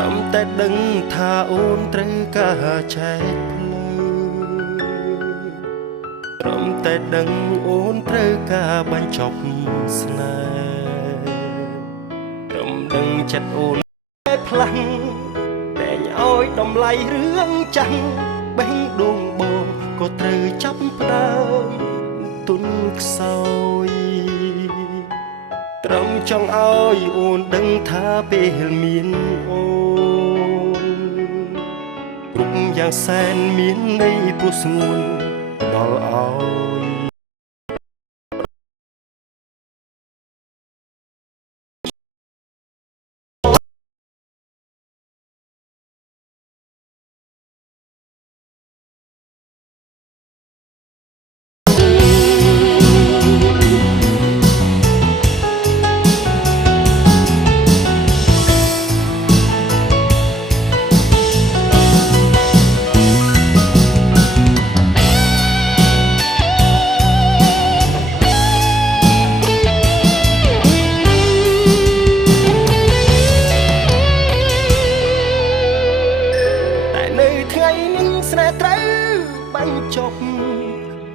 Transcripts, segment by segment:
ត្រឹមតែដឹងថាអូនត្រូវការចែកផ្លូវត្រឹមតែដឹងអូនត្រូវការបញ្ចប់ស្នេហ៍ត្រឹមដឹងចិត្តអូនតែផ្លាំងតែញឲ្យតម្លៃរឿងចាស់បេះដូងបងក៏ត្រូវចាប់ផ្ដើមទុនខ្សោយត្រឹមចង់ឲ្យអូនដឹងថាពេលមានអូនគ្រប់យ៉ាងសែនមានន័យព្រោះស្ងួនដល់ឲ្យស្នេហ៍ត្រូវបញ្ចប់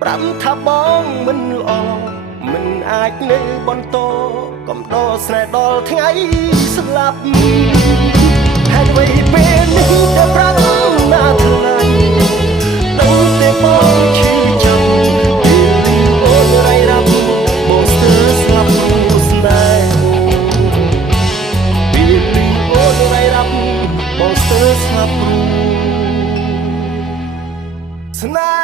ប្រាំថាបងមិនល្អមិនអាចនៅបន្តកំដរស្នេហ៍ដល់ថ្ងៃស្លាប់ហើយអ្វីពេលនេះតែប្រាំណាថ្លៃដឹងតែបងឈឺចាំពេលអូនរៃរ៉ាប់បងស្ទើរស្លាប់ស្នេហ៍ពេលអូនរៃរ៉ាប់បងស្ទើរស្លាប់ស្នេហ៍